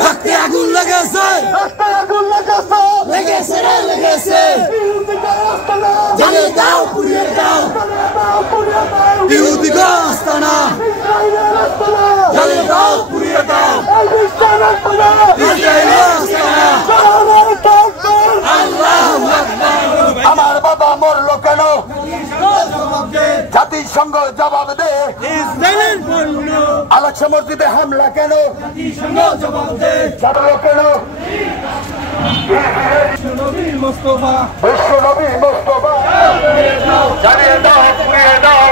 রক্তে আগুন লেগেছে, লেগেছে রে লেগেছে। জ্বালিয়ে দাও, পুড়িয়ে দাও, ইহুদি আস্তানা। জ্বালিয়ে দাও, পুড়িয়ে দাও, ইসরায়েলি আস্তানা। আল্লাহু আকবার। আমার বাবা মরল কেন? জাতিসংঘ জবাব দে। আল-আকসা মসজিদে হামলা কেন? জানলো কেন? বিশ্বনবী মোস্তফা জানিয়ে দাও, পুড়িয়ে দাও।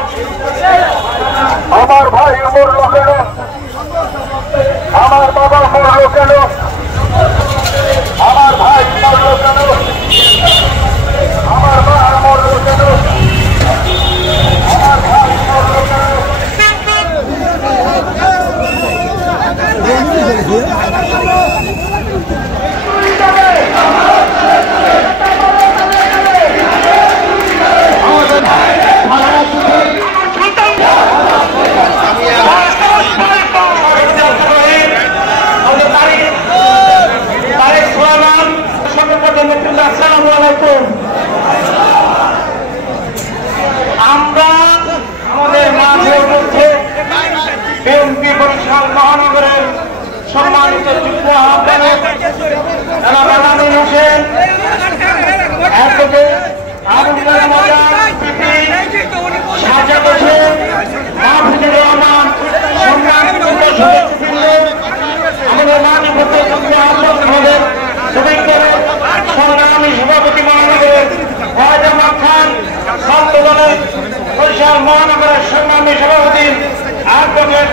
আমার ভাই মরল কেন? আমার বাবা মরল কেন? আমার ভাই মরল কেন? আমার মা মরল কেন? আমার ভাই মরল কেন? আমরা আমাদের মাঝের মধ্যে বিএনপি বরিশাল মহানগরের সম্মানিত যুগ্ম আহ্বায়ক জনাব আমিন হোসেন, অ্যাডভোকেট আবুল মাজার পিপি, সাজাদ হোসেন, মাহফুজুর রহমান, সম্মানিত সদস্যবৃন্দ, আমাদের মাননীয় যুগ্ম আহ্বায়ক মহোদয়, শ্রমিকদলের সংগ্রামী সভাপতি মহানগরের ওয়াহিদ আহমদ খান, ছাত্র দলের বরিশাল মহানগরের সংগ্রামী সভাপতি অ্যাডভোকেট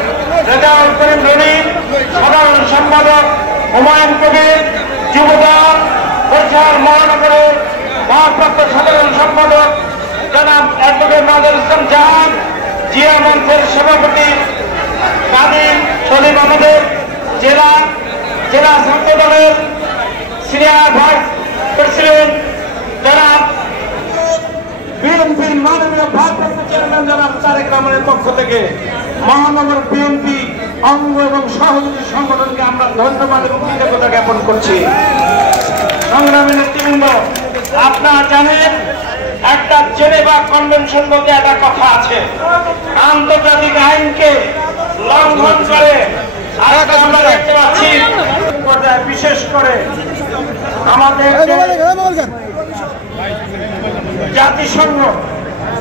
রেজাউল করিম রনি, সাধারণ সম্পাদক হুমায়ুন কবির, যুবদল বরিশাল মহানগরের ভারপ্রাপ্ত সাধারণ সম্পাদক জনাব অ্যাডভোকেট নজরুল ইসলাম জাহান, জিয়া মঞ্চের সভাপতি কাদির সলিম আহমেদের, জেলা ছাত্র দলের সিনিয়র ভাইস প্রেসিডেন্ট জনাব বিএনপির মাননীয় ভারপ্রাপ্ত চেয়ারম্যান জনাব তারেক রহমানের পক্ষ থেকে মহানগর বিএনপি অঙ্গ এবং সহযোগী সংগঠনকে আমরা ধন্যবাদ এবং কৃতজ্ঞতা জ্ঞাপন করছি। সংগ্রামী নেতৃবৃন্দ, আপনারা জানেন একটা জেনেভা কনভেনশন বলতে একটা কথা আছে, আন্তর্জাতিক আইনকে লঙ্ঘন করে আজকে আমরা দেখতে পাচ্ছি বিশেষ করে আমাদের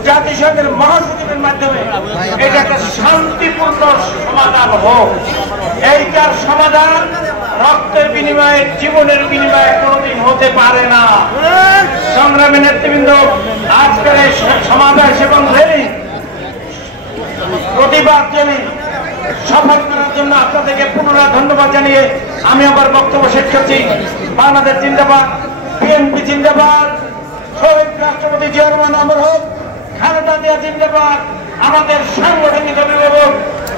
জাতিসংঘের মহাসচিবের মাধ্যমে এটা একটা শান্তিপূর্ণ সমাধান হোক। এইটার সমাধান রক্তের বিনিময়ে, জীবনের বিনিময়ে কোনোদিন হতে পারে না। সংগ্রামী নেতৃবৃন্দ, আজকের এই সমাবেশ এবং র্যালি প্রতিবাদ র্যালি সফল করার জন্য আপনাদেরকে পুনরায় ধন্যবাদ জানিয়ে আমি আবার বক্তব্য শেষ করছি। বাংলাদেশ জিন্দাবাদ, বিএনপি জিন্দাবাদ, শহীদ রাষ্ট্রপতি জিয়া রহমান অমর হোক, খালেদা জিয়া জিন্দাবাদ, আমাদের সাংগঠনিক অভিভাবক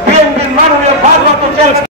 বিএনপির মাননীয় ভারপ্রাপ্ত চেয়ারম্যান